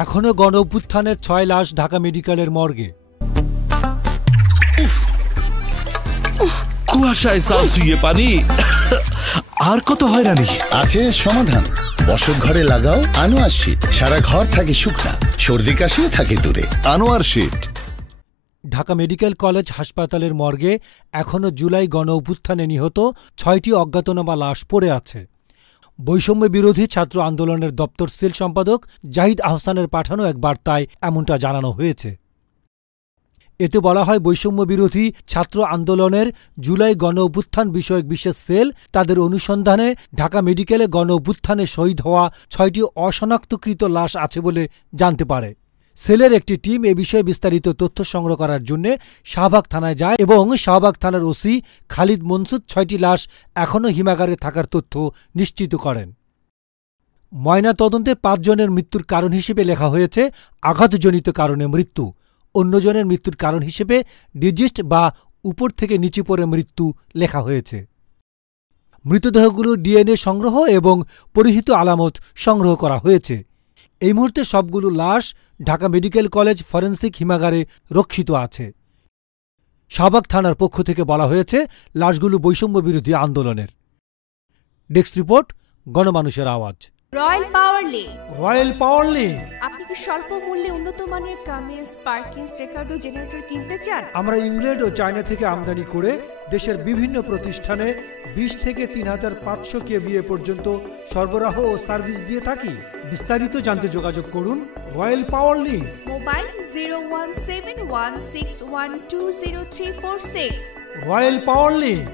এখনো গণঅভ্যুত্থানের ৬ লাশ ঢাকা মেডিকেলের মর্গে। কুয়াশায় চাল চুইয়ে পানি, আর কত হয়রানি। আছে সমাধান। বসত ঘরে লাগাও আনোয়ার শীট, সারা ঘর থাকে শুকনা, সর্দি কাশিও থাকে দূরে। Anwar sheet. Dhaka medical college হাসপাতালের মর্গে এখনও জুলাই গণঅভ্যুত্থানে নিহত ৬টি অজ্ঞাতনামা লাশ পড়ে আছে। বৈষম্য বিরোধী ছাত্র আন্দোলনের দপ্তর সেল সম্পাদক জাহিদ আহসানের পাঠানো এক বার্তায় এমনটা জানানো হয়েছে। এতে বলা হয়, বৈষম্য বিরোধী ছাত্র আন্দোলনের জুলাই গণঅভ্যুত্থান বিষয়ক বিশেষ সেল তাদের অনুসন্ধানে ঢাকা মেডিকেলে গণঅভ্যুত্থানে শহীদ হওয়া ৬টি অশনাক্তকৃত লাশ আছে বলে জানতে পারে। সেলের একটি টিম এ বিষয়ে বিস্তারিত তথ্য সংগ্রহ করার জন্য শাহবাগ থানায় যায় এবং শাহবাগ থানার ওসি খালিদ মনসুদ ৬টি লাশ এখনও হিমাগারে থাকার তথ্য নিশ্চিত করেন। ময়নাতদন্তে ৫ জনের মৃত্যুর কারণ হিসেবে লেখা হয়েছে আঘাতজনিত কারণে মৃত্যু। অন্যজনের মৃত্যুর কারণ হিসেবে ডিজিস্ট বা উপর থেকে নিচু পড়ে মৃত্যু লেখা হয়েছে। মৃতদেহগুলোর ডিএনএ সংগ্রহ এবং পরিহিত আলামত সংগ্রহ করা হয়েছে। এই মুহূর্তে সবগুলো লাশ ঢাকা মেডিকেল কলেজ ফরেন্সিক হিমাগারে রক্ষিত আছে। শাহবাগ থানার পক্ষ থেকে বলা হয়েছে, লাশগুলো বৈষম্য বিরোধী আন্দোলনের। ডেস্ক রিপোর্ট, গণমানুষের আওয়াজ। রয়্যাল পাওয়ার লিঙ্ক। রয়্যাল পাওয়ার লিঙ্ক। আপনি কি স্বল্প মূল্যে উন্নত মানের কামিজ, পার্কিংস, রেকর্ডো জেনারেটর কিনতে চান? আমরা ইংল্যান্ড ও চায়না থেকে আমদানি করে দেশের বিভিন্ন প্রতিষ্ঠানে ২০ থেকে ৩৫০০ কেভিএ পর্যন্ত সরবরাহ ও সার্ভিস দিয়ে থাকি। বিস্তারিত জানতে যোগাযোগ করুন রয়্যাল পাওয়ার লিঙ্ক। মোবাইল 017161200346। রয়্যাল পাওয়ার লিঙ্ক।